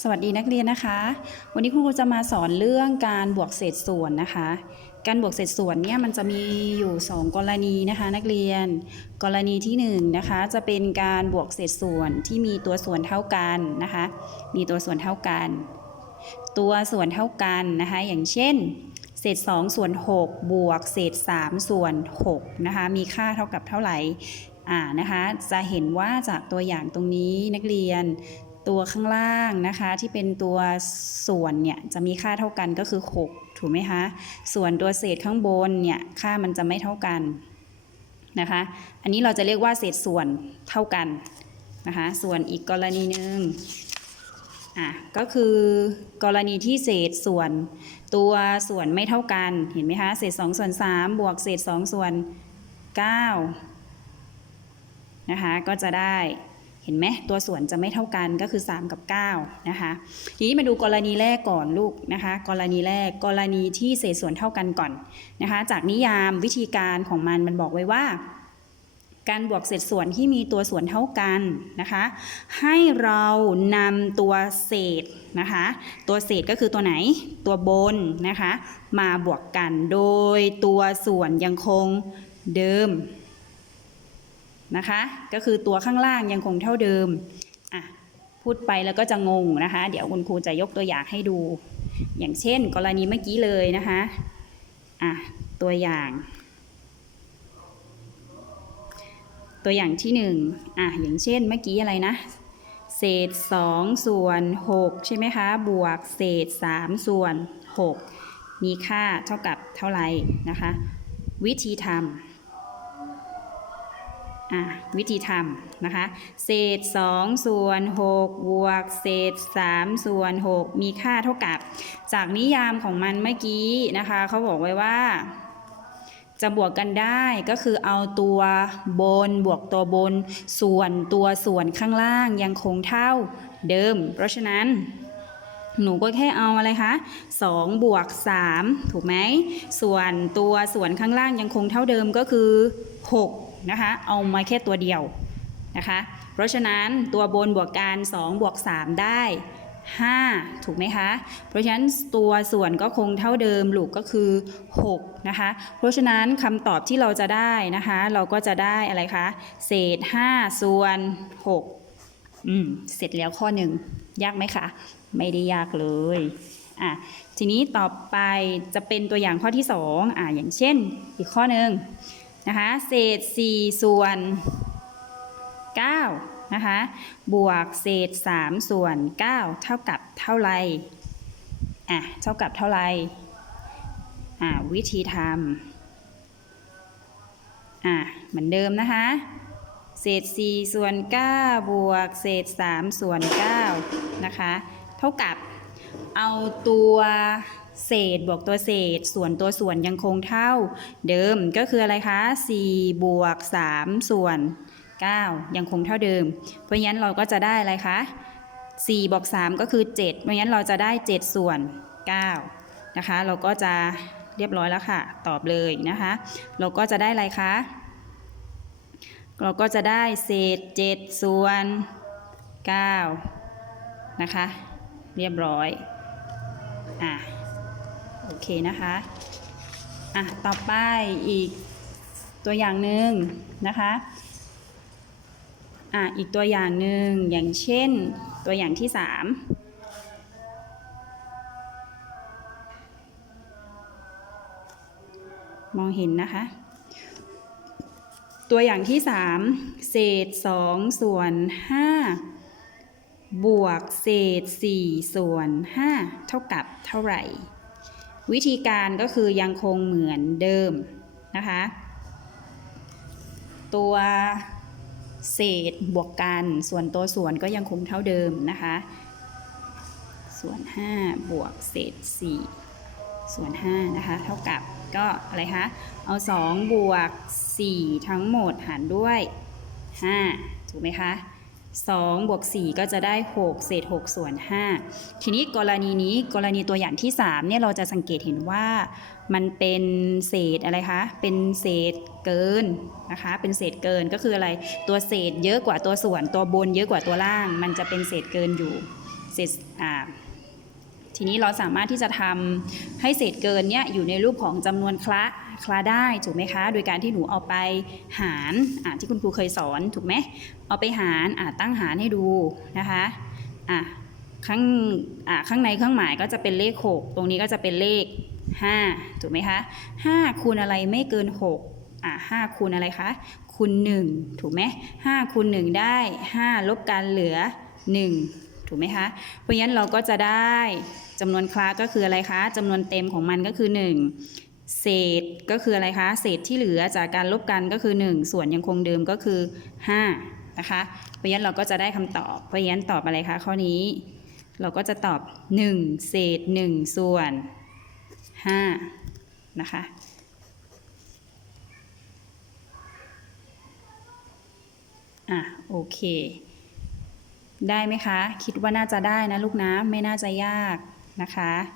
สวัสดีนักเรียนนะคะ วันนี้ครูจะมาสอนเรื่องการบวกเศษส่วนนะคะ การบวกเศษส่วนเนี่ยมันจะมีอยู่ 2 กรณีนะคะ นักเรียน กรณีที่1นงนะคะจะเป็นการบวกเศษส่วนที่มีตัวส่วนเท่ากันนะคะ มีตัวส่วนเท่ากัน ตัวส่วนเท่ากันนะคะ อย่างเช่น เศษ2ส่วน6บวกเศษ3ส่วน6นะคะมีค่าเท่ากับเท่าไหร่อ่านะคะจะเห็นว่าจากตัวอย่างตรงนี้นักเรียน ตัวข้างล่างนะคะที่เป็นตัวส่วนเนี่ยจะมีค่าเท่ากันก็คือ 6 ถูกไหมคะ ส่วนตัวเศษข้างบนเนี่ยค่ามันจะไม่เท่ากันนะคะ อันนี้เราจะเรียกว่าเศษส่วนเท่ากันนะคะ ส่วนอีกกรณีหนึ่งอะก็คือกรณีที่เศษส่วนตัวส่วนไม่เท่ากันเห็นไหมคะเศษ2ส่วน3บวกเศษ2ส่วน9นะคะก็จะได้ เห็นไหมตัวส่วนจะไม่เท่ากันก็คือ 3 กับ9นะคะทีนี้มาดูกรณีแรกก่อนลูกนะคะ กรณีแรกกรณีที่เศษส่วนเท่ากันก่อนนะคะ จากนิยามวิธีการของมันมันบอกไว้ว่า การบวกเศษส่วนที่มีตัวส่วนเท่ากันนะคะ ให้เรานำตัวเศษนะคะ ตัวเศษก็คือตัวไหนตัวบนนะคะ มาบวกกันโดยตัวส่วนยังคงเดิม นะคะ ก็คือตัวข้างล่างยังคงเท่าเดิมอะพูดไปแล้วก็จะงงนะคะ เดี๋ยวคุณครูจะยกตัวอย่างให้ดู อย่างเช่น กรณีเมื่อกี้เลยนะคะอะตัวอย่าง ตัวอย่างที่หนึ่งอะอย่างเช่นเมื่อกี้อะไรนะเศษ 2 ส่วน 6 ใช่ไหมคะ บวกเศษ 3 ส่วน 6 มีค่าเท่ากับเท่าไหร่นะคะ วิธีทำ วิธีทำนะคะ เศษ 2 ส่วน6บวก เศษ 3 ส่วน 6 มีค่าเท่ากับ จากนิยามของมันเมื่อกี้นะคะเขาบอกไว้ว่า จะบวกกันได้ก็คือเอาตัวบนบวกตัวบน ส่วนตัวส่วนข้างล่างยังคงเท่าเดิม เพราะฉะนั้นหนูก็แค่เอาอะไรคะ2บวก3ถูกไหม ส่วนตัวส่วนข้างล่างยังคงเท่าเดิมก็คือ 6 นะคะ เอามาแค่ตัวเดียวนะคะ เพราะฉะนั้นตัวบนบวกกัน2บวก3 ได้ 5 ถูกไหมคะ เพราะฉะนั้นตัวส่วนก็คงเท่าเดิมลูกก็คือ6นะคะ เพราะฉะนั้นคำตอบที่เราจะได้นะคะ เราก็จะได้อะไรคะ เศษ 5 ส่วน 6 อืม เสร็จแล้วข้อหนึ่งยากไหมคะ ไม่ได้ยากเลยอะทีนี้ต่อไปจะเป็นตัวอย่างข้อที่ 2อะอย่างเช่นอีกข้อหนึ่ง นะคะเศษ 4 ส่วน 9 นะคะ บวกเศษ 3 ส่วน 9 เท่ากับเท่าไรอะเท่ากับเท่าไรอะวิธีทำอะเหมือนเดิมนะคะเศษ 4 ส่วน 9 บวกเศษ 3 ส่วน 9 นะคะ เท่ากับ เอาตัวเศษบวกตัวเศษ ส่วนตัวส่วนยังคงเท่า เดิมก็คืออะไรคะ4บวก3ส่วน 9 ยังคงเท่าเดิม เพราะงั้นเราก็จะได้อะไรคะ4บวก3ก็คือ 7 เพราะงั้นเราจะได้ 7 ส่วน 9 นะคะ เราก็จะเรียบร้อยแล้วค่ะ ตอบเลยนะคะ เราก็จะได้อะไรคะ เราก็จะได้เศษ 7 ส่วน 9 นะคะ เรียบร้อย อะ โอเคนะคะ อะ ต่อไปอีกตัวอย่างหนึ่งนะคะ อะ อีกตัวอย่างหนึ่งอย่างเช่นตัวอย่างที่สามมองเห็นนะคะ ตัวอย่างที่ 3 เศษ 2 ส่วน 5 บวกเศษ 4 ส่วน 5 เท่ากับเท่าไหร่ วิธีการก็คือยังคงเหมือนเดิมนะคะ ตัวเศษบวกกัน ส่วนตัวส่วนก็ยังคงเท่าเดิมนะคะ ส่วน 5 บวกเศษ 4 ส่วน 5 นะคะ เท่ากับก็อะไรคะ เอา 2 บวก 4 ทั้งหมดหารด้วย 5 ถูกไหมคะ 2บวก4ก็จะได้ 6 เศษ 6 ส่วน 5 ทีนี้กรณีนี้กรณีตัวอย่างที่3เนี่ยเราจะสังเกตเห็นว่ามันเป็นเศษอะไรคะ เป็นเศษเกินนะคะ เป็นเศษเกินก็คืออะไร ตัวเศษเยอะกว่าตัวส่วน ตัวบนเยอะกว่าตัวล่าง มันจะเป็นเศษเกินอยู่ เศษอ่า ทีนี้เราสามารถที่จะทำให้เศษเกินเนี่ยอยู่ในรูปของจำนวนคละคละได้ถูกไหมคะ โดยการที่หนูเอาไปหารอ่าที่คุณครูเคยสอนถูกไหมเอาไปหารอ่าตั้งหารให้ดูนะคะอะข้างอ่าข้างในเครื่องหมายก็จะเป็นเลข 6 ตรงนี้ก็จะเป็นเลข 5 ถูกไหมคะ5คูณอะไรไม่เกิน 6อะ5คูณอะไรคะคูณ1ถูกไหม5คูณ1ได้ 5 ลบกันเหลือ 1 ถูกไหมคะ เพราะฉะนั้นเราก็จะได้ จำนวนคลาสก็คืออะไรคะจำนวนเต็มของมันก็คือ 1 เศษก็คืออะไรคะเศษที่เหลือจากการลบกันก็คือ 1 ส่วนยังคงเดิมก็คือ 5 นะคะ เพราะฉะนั้นเราก็จะได้คำตอบ เพราะฉะนั้นตอบอะไรคะข้อนี้ เราก็จะตอบ 1 เศษ 1 ส่วน 5 นะคะอะโอเค ได้ไหมคะ คิดว่าน่าจะได้นะลูกนะ ไม่น่าจะยาก นะคะ